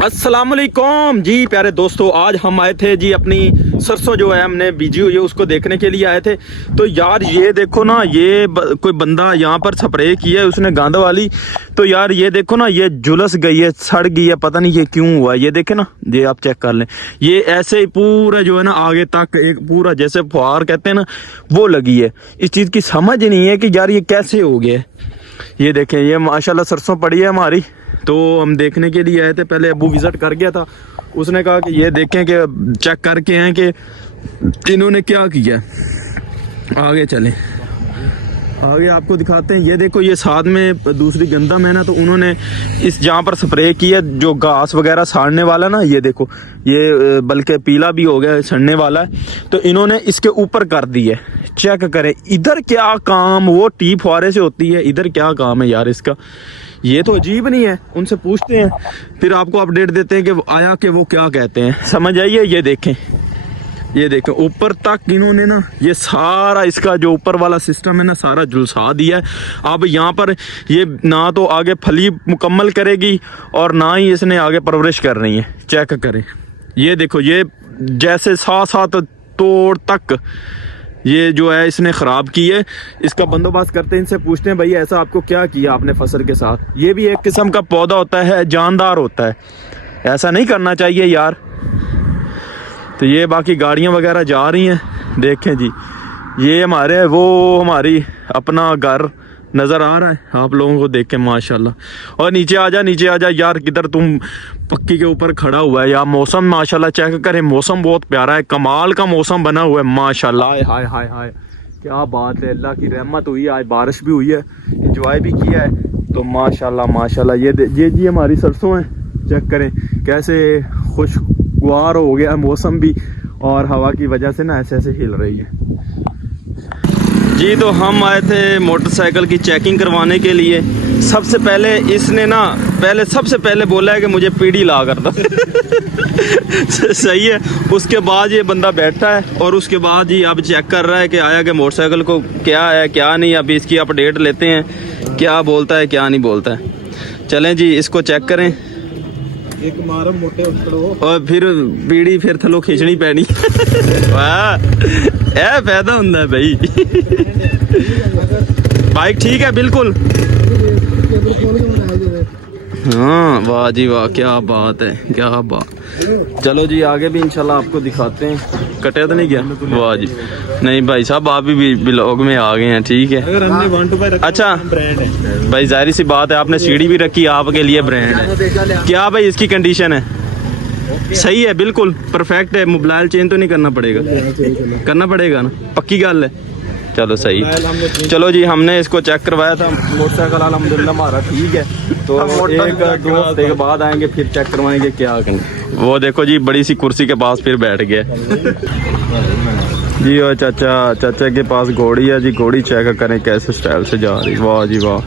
अस्सलामुअलैकुम जी प्यारे दोस्तों, आज हम आए थे जी अपनी सरसों जो है हमने बीजी हुई है उसको देखने के लिए आए थे। तो यार ये देखो ना, ये कोई बंदा यहाँ पर स्प्रे की है उसने गांदा वाली। तो यार ये देखो ना, ये झुलस गई है, सड़ गई है, पता नहीं ये क्यों हुआ। ये देखे ना, ये आप चेक कर लें, ये ऐसे ही पूरा जो है ना आगे तक एक पूरा जैसे फुहार कहते हैं ना वो लगी है। इस चीज़ की समझ नहीं है कि यार ये कैसे हो गया। ये देखें, ये माशाल्लाह सरसों पड़ी है हमारी। तो हम देखने के लिए आए थे, पहले अबू विजिट कर गया था, उसने कहा कि ये देखें कि चेक करके हैं कि इन्होंने क्या किया। आगे चलें, आगे आपको दिखाते हैं। ये देखो, ये साथ में दूसरी गंदम है ना, तो उन्होंने इस जहाँ पर स्प्रे किया जो घास वगैरह साड़ने वाला ना, ये देखो ये बल्कि पीला भी हो गया, सड़ने वाला है, तो इन्होंने इसके ऊपर कर दी है। चेक करें इधर क्या काम, वो टी फुहारे से होती है, इधर क्या काम है यार इसका। ये तो अजीब नहीं है, उनसे पूछते हैं फिर आपको अपडेट देते हैं कि आया कि वो क्या कहते हैं, समझ आइए। ये देखें, ये देखें ऊपर तक इन्होंने ना ये सारा इसका जो ऊपर वाला सिस्टम है ना सारा झुलसा दिया है। अब यहाँ पर ये ना तो आगे फली मुकम्मल करेगी और ना ही इसने आगे परवरिश करनी है। चेक करें, ये देखो, ये जैसे साथ साथ तोड़ तक ये जो है इसने ख़राब की है। इसका बंदोबस्त करते हैं, इनसे पूछते हैं भाई ऐसा आपको क्या किया आपने फसल के साथ। ये भी एक किस्म का पौधा होता है, जानदार होता है, ऐसा नहीं करना चाहिए यार। तो ये बाकी गाड़ियां वगैरह जा रही हैं, देखें जी, ये हमारी अपना घर नज़र आ रहा है आप लोगों को देख के माशाल्लाह। और नीचे आ जा यार, किधर तुम पक्की के ऊपर खड़ा हुआ है यार। मौसम माशाल्लाह चेक करें, मौसम बहुत प्यारा है, कमाल का मौसम बना हुआ है माशाल्लाह। हाय हाय हाय, क्या बात है, अल्लाह की रहमत हुई है, आज बारिश भी हुई है, इंजॉय भी किया है। तो माशाल्लाह माशाल्लाह, ये जी हमारी सरसों है, चेक करें कैसे खुशगवार हो गया मौसम भी, और हवा की वजह से ना ऐसे ऐसे हिल रही है जी। तो हम आए थे मोटरसाइकिल की चेकिंग करवाने के लिए। सबसे पहले इसने ना सबसे पहले बोला है कि मुझे पीढ़ी ला कर दो सही है। उसके बाद ये बंदा बैठा है और उसके बाद ही अब चेक कर रहा है कि आया कि मोटरसाइकिल को क्या है क्या नहीं। अभी इसकी अपडेट लेते हैं, क्या बोलता है क्या नहीं बोलता है। चलें जी, इसको चेक करें एक मारो मोटे और फिर पीढ़ी फिर थलो खींचनी पैनी वाह, ए फायदा होता है भाई बाइक ठीक है बिल्कुल। हाँ वाह जी वाह, क्या बात है, क्या बात। चलो जी आगे भी इंशाल्लाह आपको दिखाते हैं। कटे तो नहीं गया? वाह जी, नहीं भाई साहब आप भी ब्लॉग में आ गए हैं, ठीक है। अगर हमने 1 to 5 रखा अच्छा ब्रांड है भाई, जाहिर सी बात है आपने सीढ़ी भी रखी, आपके लिए ब्रांड है। क्या भाई इसकी कंडीशन है? सही है, बिल्कुल परफेक्ट है। मोबाइल चेंज तो नहीं करना पड़ेगा? करना पड़ेगा ना, पक्की गल है। चलो सही, चलो जी हमने इसको चेक करवाया था। मोटरसाइकिल अल्हम्दुलिल्लाह हमारा ठीक है। तो 1-2 हफ्ते के बाद आएंगे फिर चेक करवाएंगे क्या करेंगे। वो देखो जी बड़ी सी कुर्सी के पास फिर बैठ गया जी। और चाचा के पास घोड़ी है जी, घोड़ी चेक करें कैसे स्टाइल से जा रही। वाह जी वाह,